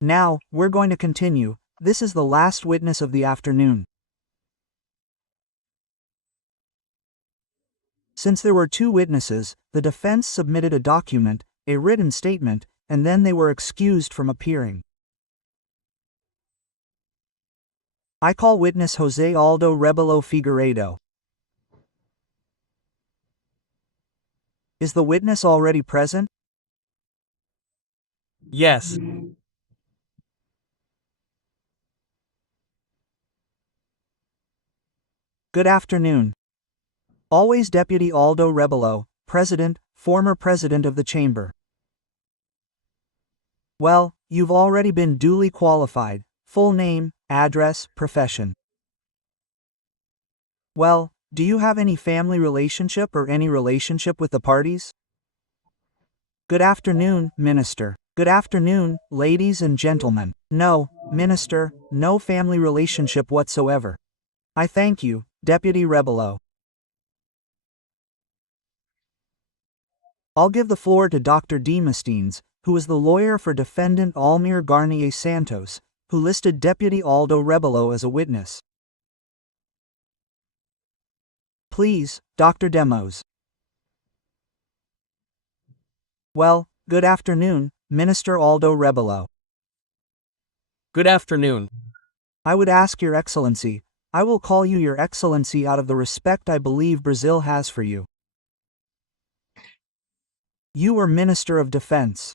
Now, we're going to continue. This is the last witness of the afternoon. Since there were two witnesses, the defense submitted a document, a written statement, and then they were excused from appearing. I call witness Jose Aldo Rebelo Figueiredo. Is the witness already present? Yes. Good afternoon. Always Deputy Aldo Rebelo, President, former President of the Chamber. Well, you've already been duly qualified. Full name, address, profession. Well, do you have any family relationship or any relationship with the parties? Good afternoon, Minister. Good afternoon, ladies and gentlemen. No, Minister, no family relationship whatsoever. I thank you, Deputy Rebelo. I'll give the floor to Dr. Demosthenes, who is the lawyer for defendant Almir Garnier Santos, who listed Deputy Aldo Rebelo as a witness. Please, Dr. Demos. Well, good afternoon, Minister Aldo Rebelo. Good afternoon. I would ask Your Excellency, I will call you Your Excellency out of the respect I believe Brazil has for you. You were Minister of Defense.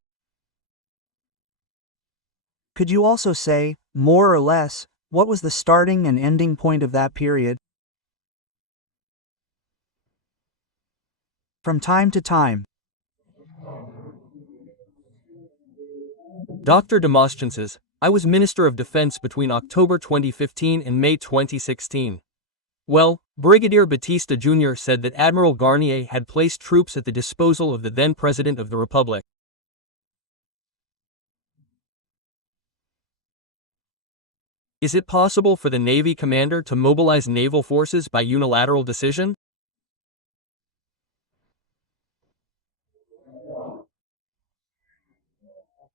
Could you also say, more or less, what was the starting and ending point of that period? From time to time. Dr. Demosthenes, I was Minister of Defense between October 2015 and May 2016. Well, Brigadier Batista Jr. said that Admiral Garnier had placed troops at the disposal of the then President of the Republic. Is it possible for the Navy commander to mobilize naval forces by unilateral decision?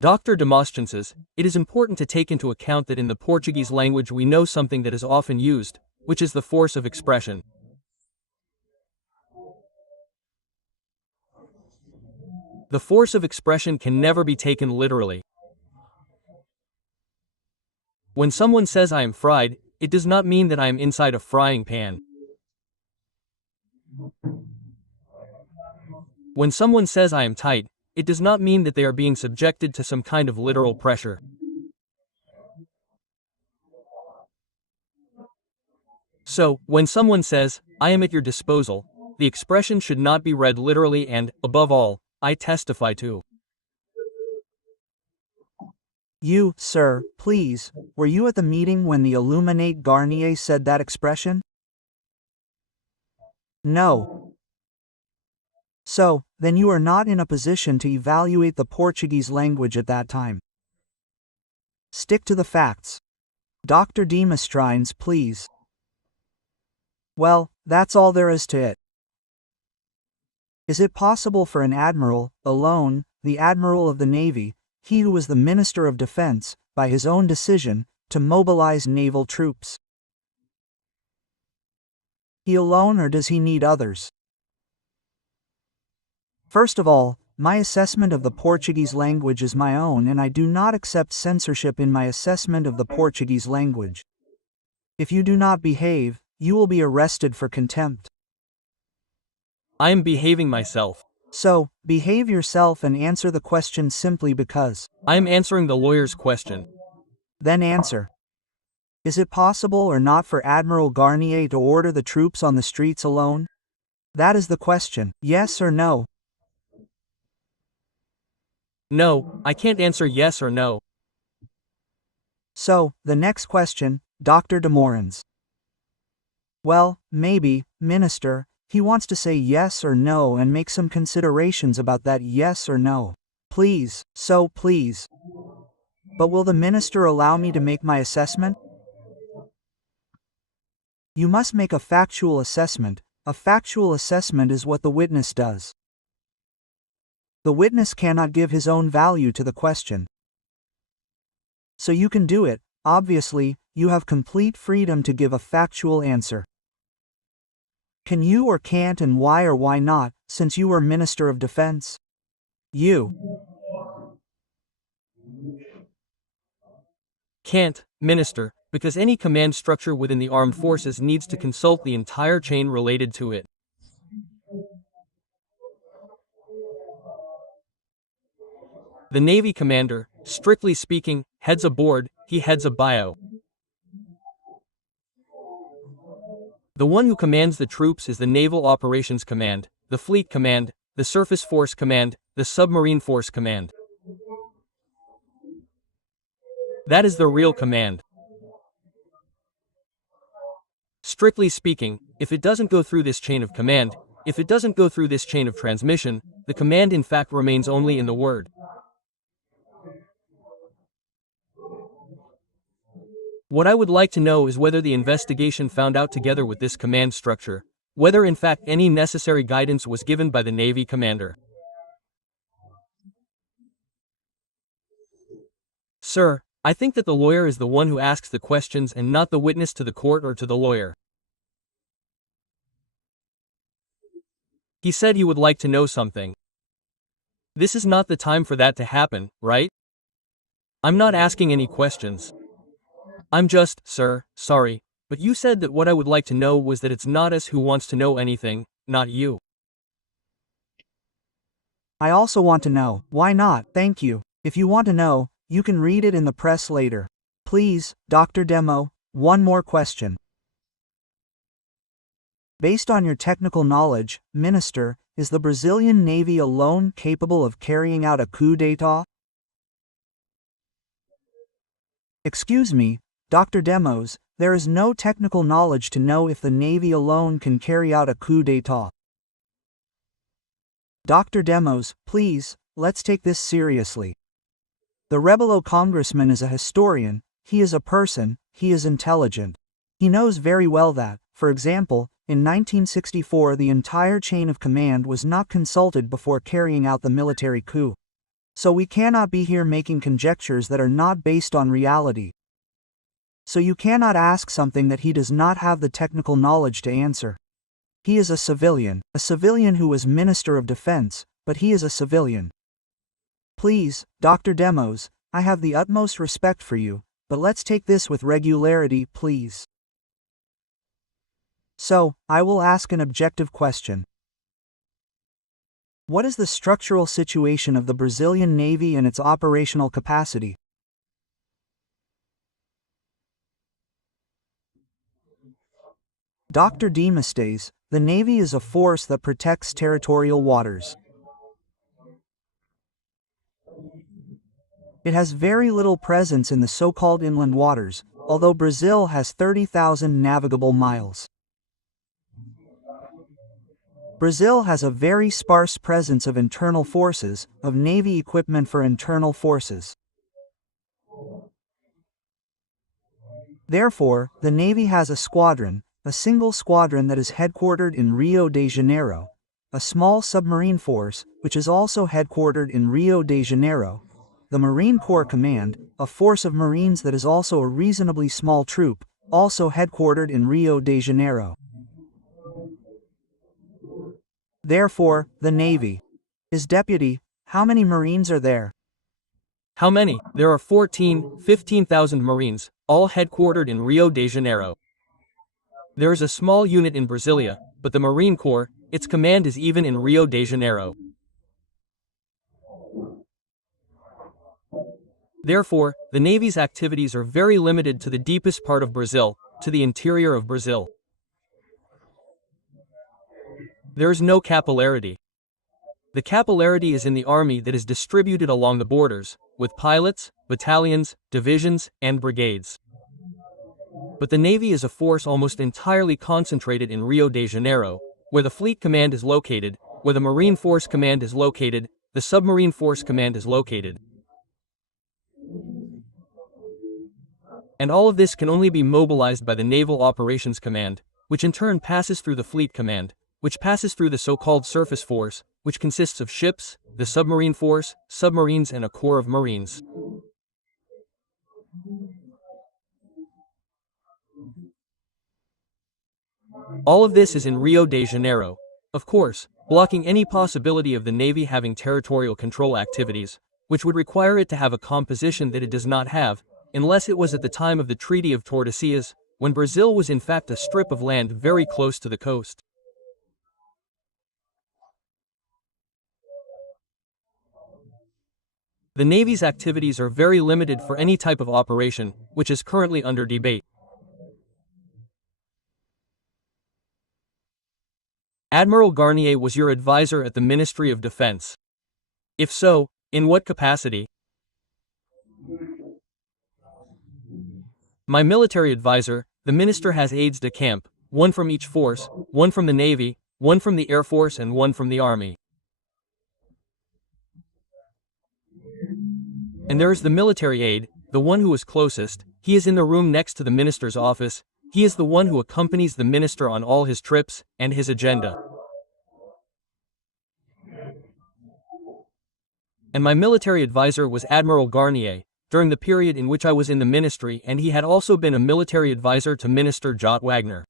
Dr. Demosthenes, it is important to take into account that in the Portuguese language we know something that is often used, which is the force of expression. The force of expression can never be taken literally. When someone says I am fried, it does not mean that I am inside a frying pan. When someone says I am tight, it does not mean that they are being subjected to some kind of literal pressure. So, when someone says, I am at your disposal, the expression should not be read literally and, above all, I testify to. You, sir, please, were you at the meeting when the Illuminate Garnier said that expression? No. So, then you are not in a position to evaluate the Portuguese language at that time. Stick to the facts. Dr. Demosthenes, please. Well, that's all there is to it. Is it possible for an admiral, alone, the admiral of the Navy, he who was the Minister of Defense, by his own decision, to mobilize naval troops? He alone, or does he need others? First of all, my assessment of the Portuguese language is my own, and I do not accept censorship in my assessment of the Portuguese language. If you do not behave, you will be arrested for contempt. I am behaving myself. So, behave yourself and answer the question simply because. I am answering the lawyer's question. Then answer. Is it possible or not for Admiral Garnier to order the troops on the streets alone? That is the question, yes or no? No, I can't answer yes or no. So, the next question, Dr. de Moraes. Well, maybe, Minister, he wants to say yes or no and make some considerations about that yes or no. Please, so please. But will the Minister allow me to make my assessment? You must make a factual assessment. A factual assessment is what the witness does. The witness cannot give his own value to the question. So you can do it. Obviously, you have complete freedom to give a factual answer. Can you or can't, and why or why not, since you were Minister of Defense? You Can't, Minister, because any command structure within the armed forces needs to consult the entire chain related to it. The Navy commander, strictly speaking, heads a board, he heads a bio. The one who commands the troops is the Naval Operations Command, the Fleet Command, the Surface Force Command, the Submarine Force Command. That is the real command. Strictly speaking, if it doesn't go through this chain of command, if it doesn't go through this chain of transmission, the command in fact remains only in the word. What I would like to know is whether the investigation found out together with this command structure, whether in fact any necessary guidance was given by the Navy commander. Sir, I think that the lawyer is the one who asks the questions and not the witness to the court or to the lawyer. He said he would like to know something. This is not the time for that to happen, right? I'm not asking any questions. I'm just, sir, sorry, but you said that what I would like to know was that it's not us who wants to know anything, not you. I also want to know. Why not? Thank you. If you want to know, you can read it in the press later. Please, Dr. Demo, one more question. Based on your technical knowledge, Minister, is the Brazilian Navy alone capable of carrying out a coup d'état? Excuse me, Dr. Demos, there is no technical knowledge to know if the Navy alone can carry out a coup d'état. Dr. Demos, please, let's take this seriously. The Rebelo congressman is a historian, he is a person, he is intelligent. He knows very well that, for example, in 1964 the entire chain of command was not consulted before carrying out the military coup. So we cannot be here making conjectures that are not based on reality. So you cannot ask something that he does not have the technical knowledge to answer. He is a civilian who was Minister of Defense, but he is a civilian. Please, Dr. Demos, I have the utmost respect for you, but let's take this with regularity, please. So, I will ask an objective question. What is the structural situation of the Brazilian Navy and its operational capacity? Dr. Demosthenes, the Navy is a force that protects territorial waters. It has very little presence in the so-called inland waters, although Brazil has 30,000 navigable miles. Brazil has a very sparse presence of internal forces, of Navy equipment for internal forces. Therefore, the Navy has a squadron, a single squadron that is headquartered in Rio de Janeiro, a small submarine force, which is also headquartered in Rio de Janeiro, the Marine Corps Command, a force of Marines that is also a reasonably small troop, also headquartered in Rio de Janeiro. Therefore, the Navy is deputy. How many Marines are there? How many? There are 15,000 Marines, all headquartered in Rio de Janeiro. There is a small unit in Brasilia, but the Marine Corps, its command is even in Rio de Janeiro. Therefore, the Navy's activities are very limited to the deepest part of Brazil, to the interior of Brazil. There is no capillarity. The capillarity is in the army that is distributed along the borders, with pilots, battalions, divisions, and brigades. But the Navy is a force almost entirely concentrated in Rio de Janeiro, where the Fleet Command is located, where the Marine Force Command is located, the Submarine Force Command is located. And all of this can only be mobilized by the Naval Operations Command, which in turn passes through the Fleet Command, which passes through the so-called Surface Force, which consists of ships, the Submarine Force, submarines and a corps of Marines. All of this is in Rio de Janeiro. Of course, blocking any possibility of the Navy having territorial control activities, which would require it to have a composition that it does not have, unless it was at the time of the Treaty of Tordesillas, when Brazil was in fact a strip of land very close to the coast. The Navy's activities are very limited for any type of operation, which is currently under debate. Admiral Garnier was your advisor at the Ministry of Defense. If so, in what capacity? My military advisor, the minister, has aides de camp, one from each force, one from the Navy, one from the Air Force, and one from the Army. And there is the military aide, the one who is closest. He is in the room next to the minister's office. He is the one who accompanies the minister on all his trips and his agenda. And my military advisor was Admiral Garnier, during the period in which I was in the ministry, and he had also been a military advisor to Minister Jot Wagner.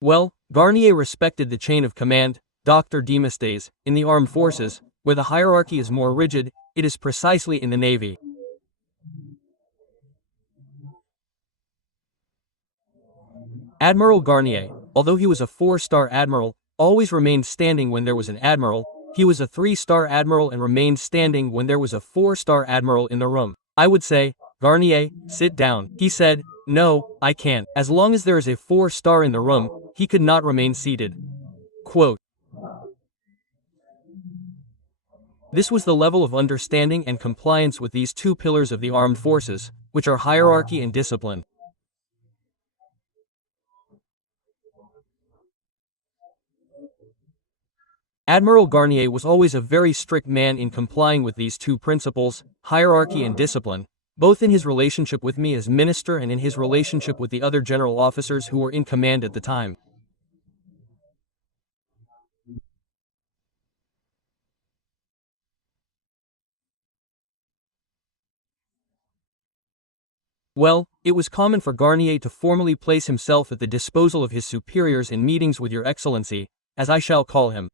Well, Garnier respected the chain of command, Dr. Demosthenes, in the armed forces, where the hierarchy is more rigid. It is precisely in the Navy. Admiral Garnier, although he was a 4-star admiral, always remained standing when there was an admiral. He was a 3-star admiral and remained standing when there was a 4-star admiral in the room. I would say, "Garnier, sit down." He said, "No, I can't." As long as there is a 4-star in the room, he could not remain seated. Quote. This was the level of understanding and compliance with these two pillars of the armed forces, which are hierarchy and discipline. Admiral Garnier was always a very strict man in complying with these two principles, hierarchy and discipline, both in his relationship with me as minister and in his relationship with the other general officers who were in command at the time. Well, it was common for Garnier to formally place himself at the disposal of his superiors in meetings with Your Excellency, as I shall call him.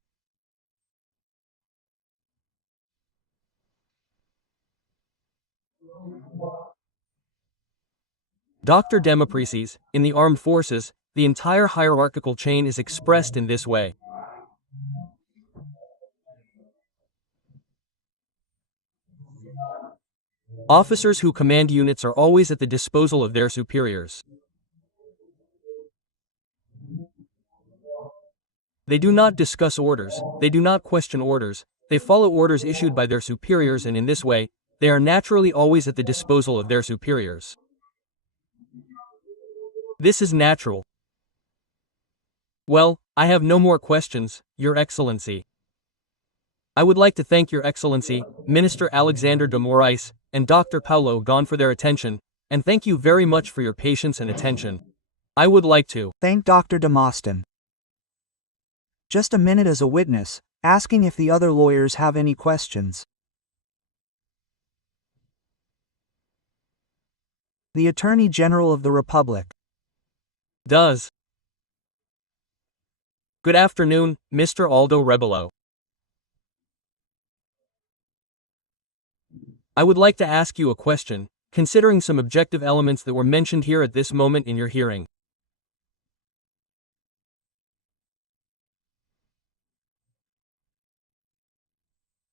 Dr. Demoprises, in the armed forces, the entire hierarchical chain is expressed in this way. Officers who command units are always at the disposal of their superiors. They do not discuss orders, they do not question orders, they follow orders issued by their superiors, and in this way, they are naturally always at the disposal of their superiors. This is natural. Well, I have no more questions, Your Excellency. I would like to thank Your Excellency, Minister Alexandre de Moraes, and Dr. Paulo Gon for their attention, and thank you very much for your patience and attention. I would like to thank Dr. Demosthenes. Just a minute as a witness, asking if the other lawyers have any questions. The Attorney General of the Republic does. Good afternoon, Mr. Aldo Rebelo. I would like to ask you a question, considering some objective elements that were mentioned here at this moment in your hearing.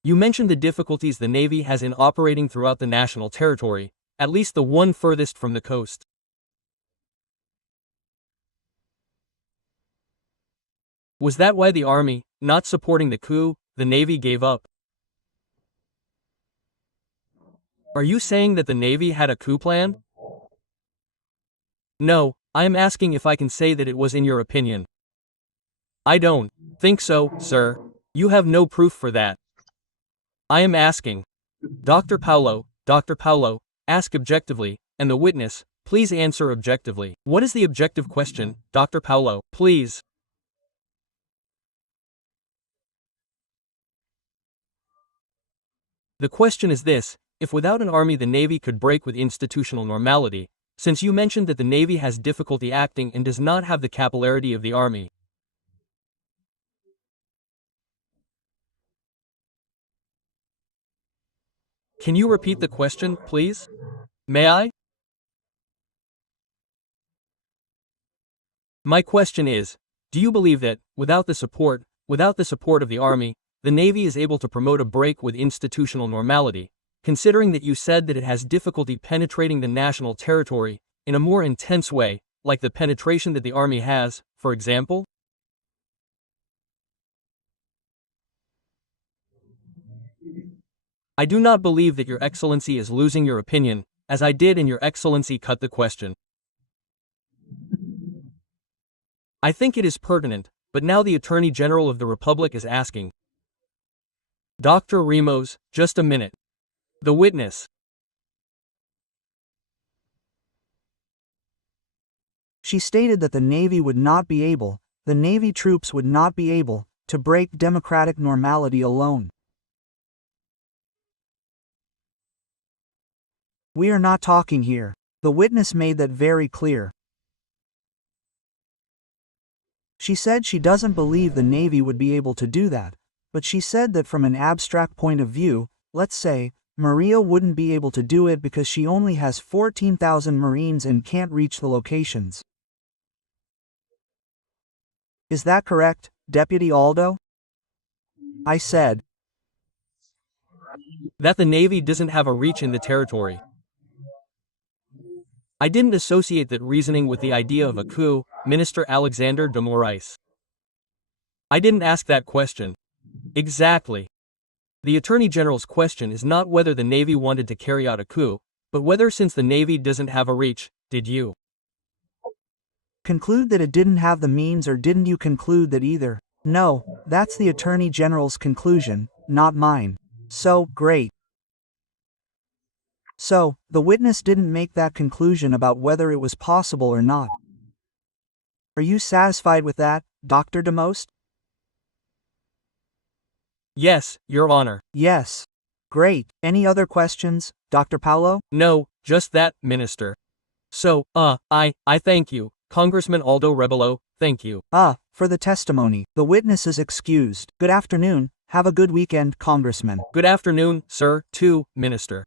You mentioned the difficulties the Navy has in operating throughout the national territory, at least the one furthest from the coast. Was that why the Army, not supporting the coup, the Navy gave up? Are you saying that the Navy had a coup plan? No, I am asking if I can say that it was in your opinion. I don't think so, sir. You have no proof for that. I am asking. Dr. Paulo, ask objectively, and the witness, please answer objectively. What is the objective question, Dr. Paulo, please? The question is this: if without an army the Navy could break with institutional normality, since you mentioned that the Navy has difficulty acting and does not have the capillarity of the Army. Can you repeat the question, please? May I? My question is, do you believe that, without the support of the Army, the Navy is able to promote a break with institutional normality, considering that you said that it has difficulty penetrating the national territory in a more intense way, like the penetration that the Army has, for example? I do not believe that Your Excellency is losing your opinion, as I did, and Your Excellency cut the question. I think it is pertinent, but now the Attorney General of the Republic is asking. Dr. Ramos, just a minute. The witness. She stated that the Navy troops would not be able, to break democratic normality alone. We are not talking here. The witness made that very clear. She said she doesn't believe the Navy would be able to do that, but she said that from an abstract point of view, let's say, Maria wouldn't be able to do it because she only has 14,000 Marines and can't reach the locations. Is that correct, Deputy Aldo? I said that the Navy doesn't have a reach in the territory. I didn't associate that reasoning with the idea of a coup, Minister Alexandre de Moraes. I didn't ask that question. Exactly. The Attorney General's question is not whether the Navy wanted to carry out a coup, but whether, since the Navy doesn't have a reach, did you conclude that it didn't have the means, or didn't you conclude that either? No, that's the Attorney General's conclusion, not mine. So, great. So, the witness didn't make that conclusion about whether it was possible or not. Are you satisfied with that, Dr. DeMost? Yes, Your Honor. Yes. Great. Any other questions, Dr. Paulo? No, just that, Minister. So, I thank you, Congressman Aldo Rebelo, thank you. For the testimony. The witness is excused. Good afternoon. Have a good weekend, Congressman. Good afternoon, sir, too, Minister.